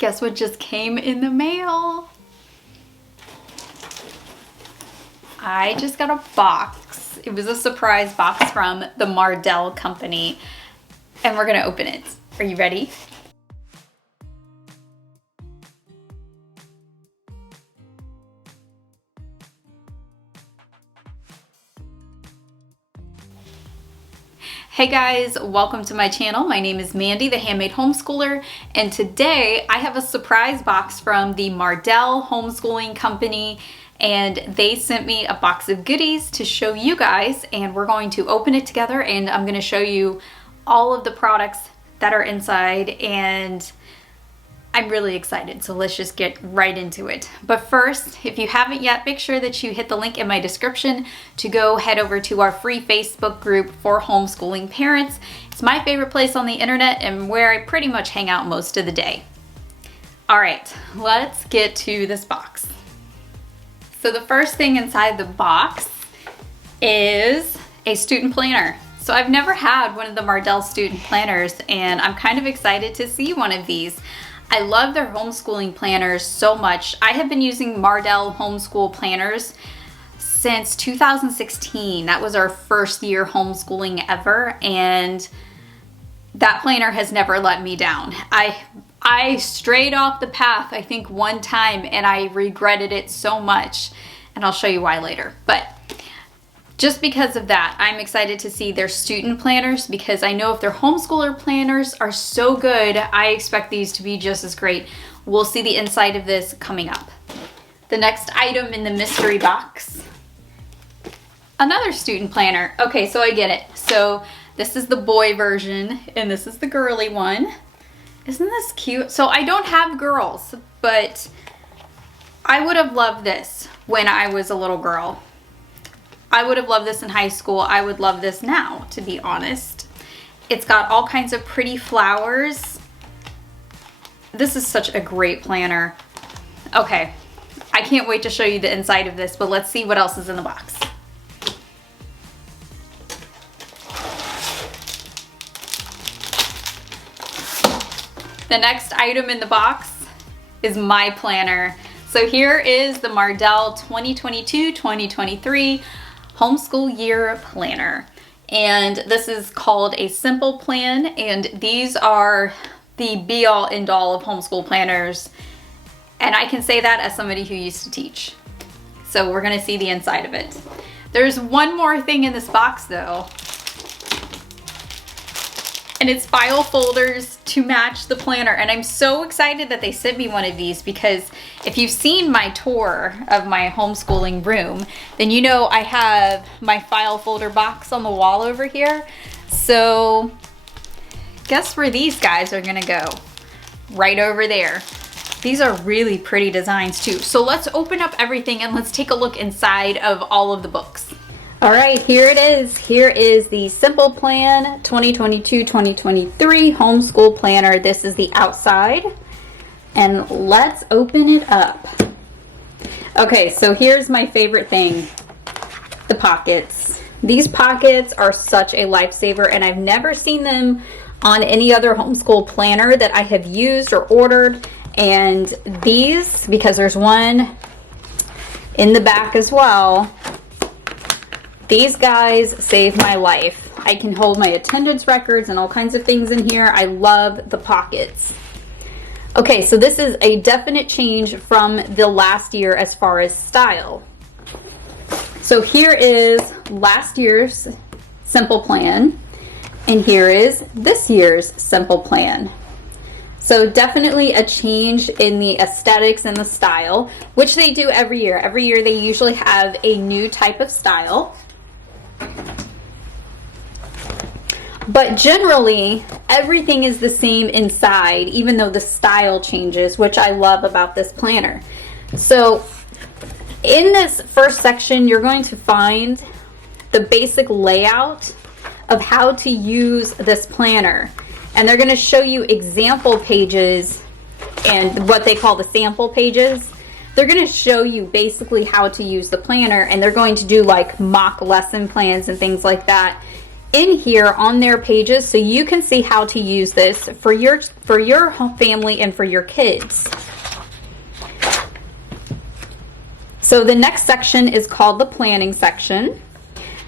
Guess what just came in the mail? I just got a box. It was a surprise box from the Mardel company, and we're gonna open it. Are you ready? Hey guys, welcome to my channel. My name is Mandy, the Handmade Homeschooler, and today I have a surprise box from the Mardel Homeschooling Company, and they sent me a box of goodies to show you guys, and we're going to open it together, and I'm going to show you all of the products that are inside, and I'm really excited, so let's just get right into it. But first, if you haven't yet, make sure that you hit the link in my description to go head over to our free Facebook group for homeschooling parents. It's my favorite place on the internet and where I pretty much hang out most of the day. All right, let's get to this box. So the first thing inside the box is a student planner. So I've never had one of the Mardel student planners, and I'm kind of excited to see one of these. I love their homeschooling planners so much. I have been using Mardel homeschool planners since 2016. That was our first year homeschooling ever, and that planner has never let me down. I strayed off the path, I think, one time, and I regretted it so much, and I'll show you why later. But just because of that, I'm excited to see their student planners, because I know if their homeschooler planners are so good, I expect these to be just as great. We'll see the inside of this coming up. The next item in the mystery box, another student planner. Okay, so I get it. So this is the boy version, and this is the girly one. Isn't this cute? So I don't have girls, but I would have loved this when I was a little girl. I would have loved this in high school. I would love this now, to be honest. It's got all kinds of pretty flowers. This is such a great planner. Okay, I can't wait to show you the inside of this, but let's see what else is in the box. The next item in the box is my planner. So here is the Mardel 2022-2023 Homeschool Year Planner. And this is called a Simple Plan, and these are the be-all end-all of homeschool planners. And I can say that as somebody who used to teach. So we're gonna see the inside of it. There's one more thing in this box though, and it's file folders to match the planner. And I'm so excited that they sent me one of these, because if you've seen my tour of my homeschooling room, then you know I have my file folder box on the wall over here. So guess where these guys are gonna go? Right over there. These are really pretty designs too. So let's open up everything and let's take a look inside of all of the books. All right, here it is. Here is the Simple Plan 2022-2023 Homeschool Planner. This is the outside, and let's open it up. Okay, so here's my favorite thing, the pockets. These pockets are such a lifesaver, and I've never seen them on any other homeschool planner that I have used or ordered. And these, because there's one in the back as well, these guys save my life. I can hold my attendance records and all kinds of things in here. I love the pockets. Okay, so this is a definite change from the last year as far as style. So here is last year's Simple Plan, and here is this year's Simple Plan. So definitely a change in the aesthetics and the style, which they do every year. Every year they usually have a new type of style. But generally, everything is the same inside, even though the style changes, which I love about this planner. So in this first section, you're going to find the basic layout of how to use this planner. And they're going to show you example pages and what they call the sample pages. They're going to show you basically how to use the planner, and they're going to do like mock lesson plans and things like that in here on their pages so you can see how to use this for your family and for your kids. So the next section is called the planning section.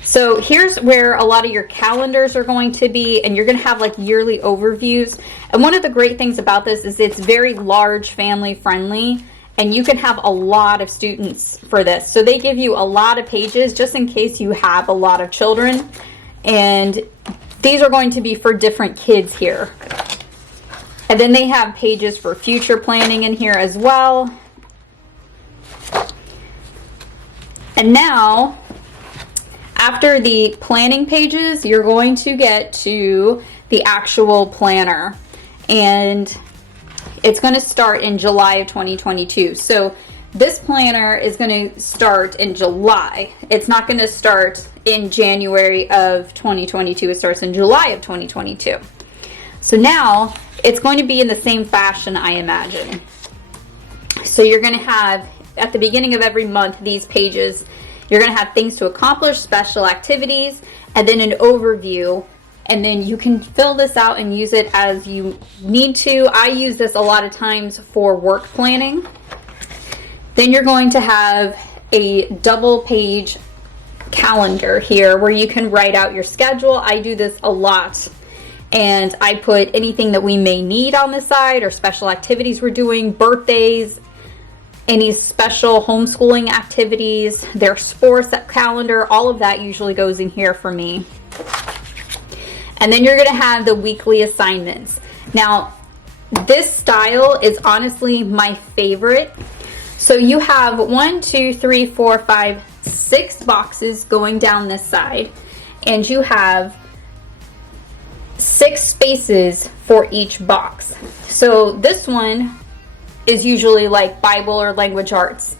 So here's where a lot of your calendars are going to be, and you're going to have like yearly overviews. And one of the great things about this is it's very large, family friendly, and you can have a lot of students for this. So they give you a lot of pages just in case you have a lot of children. And these are going to be for different kids here. And then they have pages for future planning in here as well. And now, after the planning pages, you're going to get to the actual planner. And it's going to start in July of 2022. So this planner is going to start in July. It's not going to start in January of 2022. It starts in July of 2022. So now it's going to be in the same fashion, I imagine. So you're going to have, at the beginning of every month, these pages, you're going to have things to accomplish, special activities, and then an overview. And then you can fill this out and use it as you need to. I use this a lot of times for work planning. Then you're going to have a double page calendar here where you can write out your schedule. I do this a lot. And I put anything that we may need on the side or special activities we're doing, birthdays, any special homeschooling activities, their sports calendar, all of that usually goes in here for me. And then you're going to have the weekly assignments. Now, this style is honestly my favorite. So you have 6 boxes going down this side, and you have 6 spaces for each box. So this one is usually like Bible or language arts.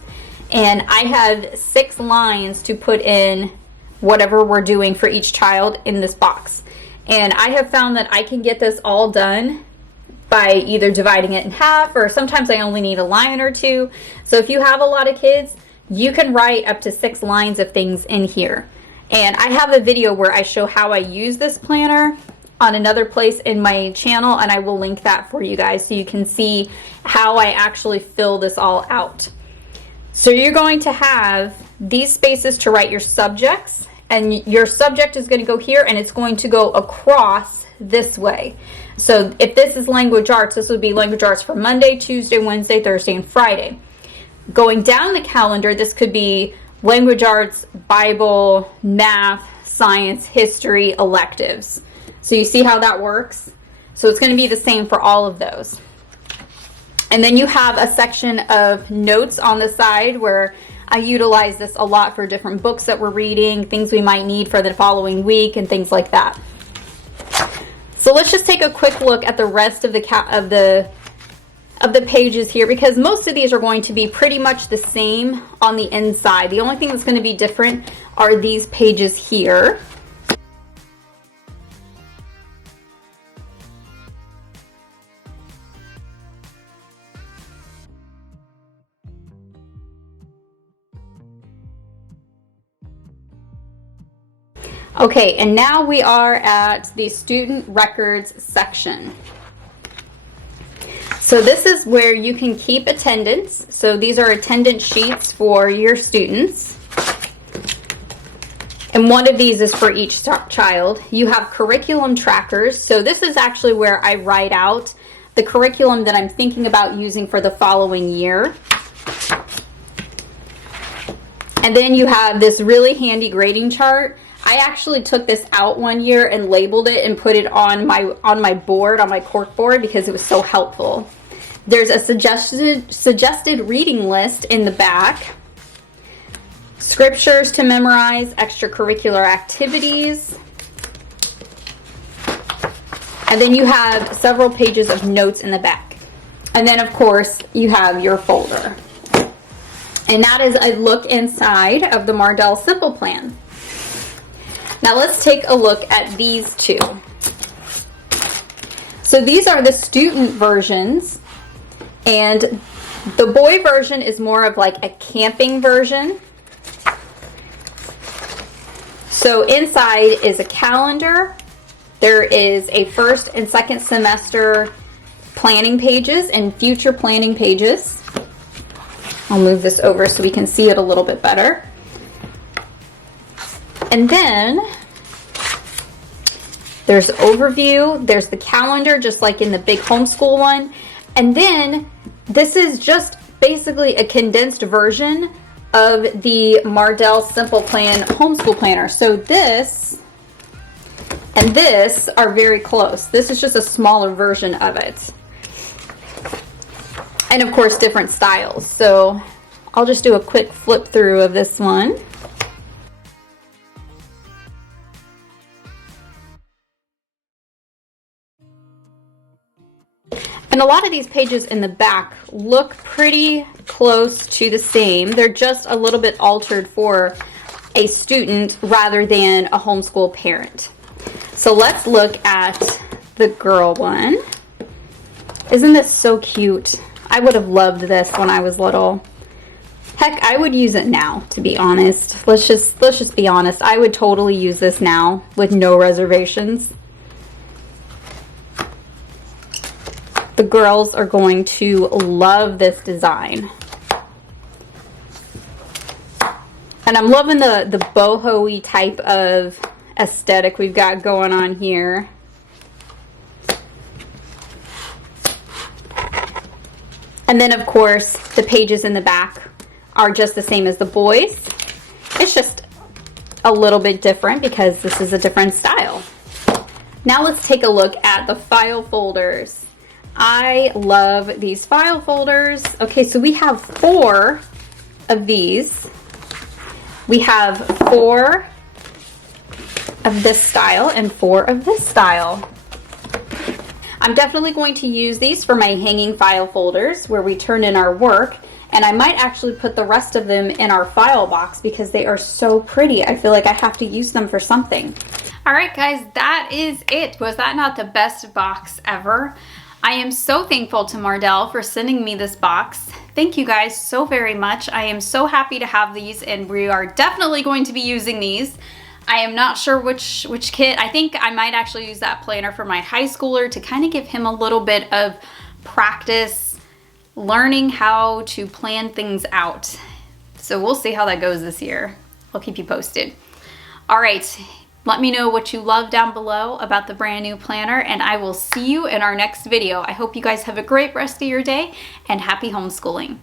And I have 6 lines to put in whatever we're doing for each child in this box. And I have found that I can get this all done by either dividing it in half, or sometimes I only need a line or 2. So if you have a lot of kids, you can write up to 6 lines of things in here. And I have a video where I show how I use this planner on another place in my channel, and I will link that for you guys so you can see how I actually fill this all out. So you're going to have these spaces to write your subjects, and your subject is going to go here, and it's going to go across this way. So if this is language arts, this would be language arts for Monday, Tuesday, Wednesday, Thursday, and Friday. Going down the calendar, this could be language arts, Bible, math, science, history, electives. So you see how that works? So it's going to be the same for all of those. And then you have a section of notes on the side where I utilize this a lot for different books that we're reading, things we might need for the following week, and things like that. So let's just take a quick look at the rest of the pages here, because most of these are going to be pretty much the same on the inside. The only thing that's going to be different are these pages here. Okay, and now we are at the student records section. So this is where you can keep attendance. So these are attendance sheets for your students. And one of these is for each child. You have curriculum trackers. So this is actually where I write out the curriculum that I'm thinking about using for the following year. And then you have this really handy grading chart. I actually took this out one year and labeled it and put it on my board, on my cork board, because it was so helpful. There's a suggested reading list in the back, scriptures to memorize, extracurricular activities, and then you have several pages of notes in the back. And then, of course, you have your folder. And that is a look inside of the Mardel Simple Plan. Now let's take a look at these two. So these are the student versions, and the boy version is more of like a camping version. So inside is a calendar. There is a first and second semester planning pages and future planning pages. I'll move this over so we can see it a little bit better. And then there's overview, there's the calendar, just like in the big homeschool one. And then this is just basically a condensed version of the Mardel Simple Plan homeschool planner. So this and this are very close. This is just a smaller version of it. And of course, different styles. So I'll just do a quick flip through of this one. And a lot of these pages in the back look pretty close to the same. They're just a little bit altered for a student rather than a homeschool parent. So let's look at the girl one. Isn't this so cute? I would have loved this when I was little. Heck, I would use it now, to be honest. Let's just be honest. I would totally use this now with no reservations. The girls are going to love this design. And I'm loving the boho-y type of aesthetic we've got going on here. And then of course the pages in the back are just the same as the boys. It's just a little bit different because this is a different style. Now let's take a look at the file folders. I love these file folders. Okay, so we have 4 of these. We have 4 of this style and 4 of this style. I'm definitely going to use these for my hanging file folders where we turn in our work, and I might actually put the rest of them in our file box because they are so pretty. I feel like I have to use them for something. All right, guys, that is it. Was that not the best box ever? I am so thankful to Mardel for sending me this box. Thank you guys so very much. I am so happy to have these, and we are definitely going to be using these. I am not sure which kit. I think I might actually use that planner for my high schooler to kind of give him a little bit of practice learning how to plan things out. So we'll see how that goes this year. I'll keep you posted. All right. Let me know what you love down below about the brand new planner, and I will see you in our next video. I hope you guys have a great rest of your day and happy homeschooling.